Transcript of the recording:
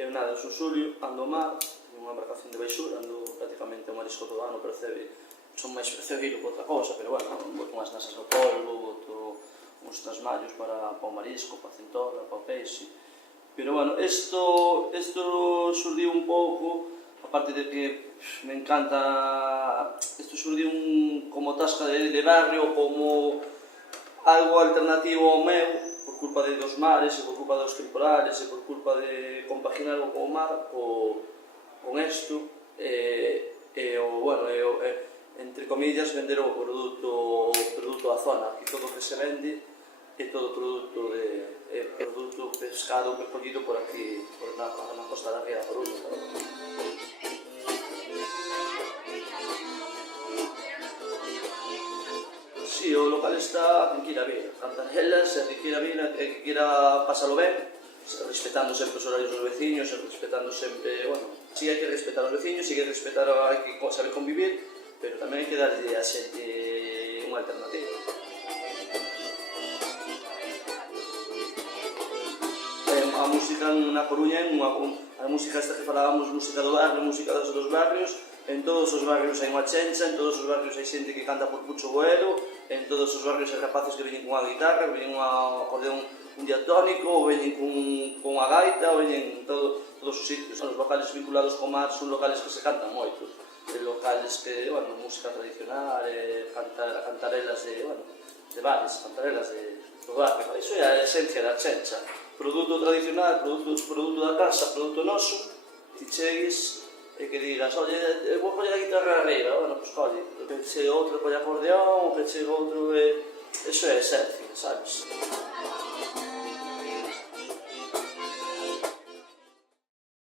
Eu nada, son Xulio, ando ao mar, teño unha embarcación de baixura, ando prácticamente ao marisco todo ano, son máis percebeiro que outra cosa, pero bueno, boto unhas nasas no polvo, boto uns trasmallos para o marisco, para a centola, para o peixe. Pero bueno, isto xurdiu un pouco, aparte de que me encanta, isto xurdiu como tasca de barrio, como algo alternativo ao meu, por culpa dos mares e por culpa dos temporales e por culpa de compaginar o mar con isto entre comillas, vender o produto da zona. Aquí todo o que se vende é todo produto pescado recollido por aquí, na costa da Ría da Coruña. Si, o local está quen queira vir, Cantarelas, quen queira vir, quen queira pasalo ben, respetando sempre os horarios dos veciños, respetando sempre, bueno, si hai que respetar os veciños, si hai que respetar, hai que saber convivir, pero tamén hai que darlle a xente unha alternativa. A música na Coruña é a música esta que falábamos, música do barrio, música dos barrios. En todos os barrios hai unha chencha, en todos os barrios hai xente que canta por Pucho Boero, en todos os barrios hai rapaces que veñen cunha guitarra, veñen un acordeón, un diatónico, ou veñen cunha gaita, ou veñen todos os sitios. Os locales vinculados co mar son locales que se cantan moito, locales que, bueno, música tradicional, cantarelas de bares, cantarelas do barrio. Iso é a esencia da chencha. Produto tradicional, produto da casa, produto noso, ti chegues e que digas, oye, vou coller a guitarra arriba, bueno, pois colle, que chegue outro colle acordeón, que chegue outro, eso é a esencia, sabes?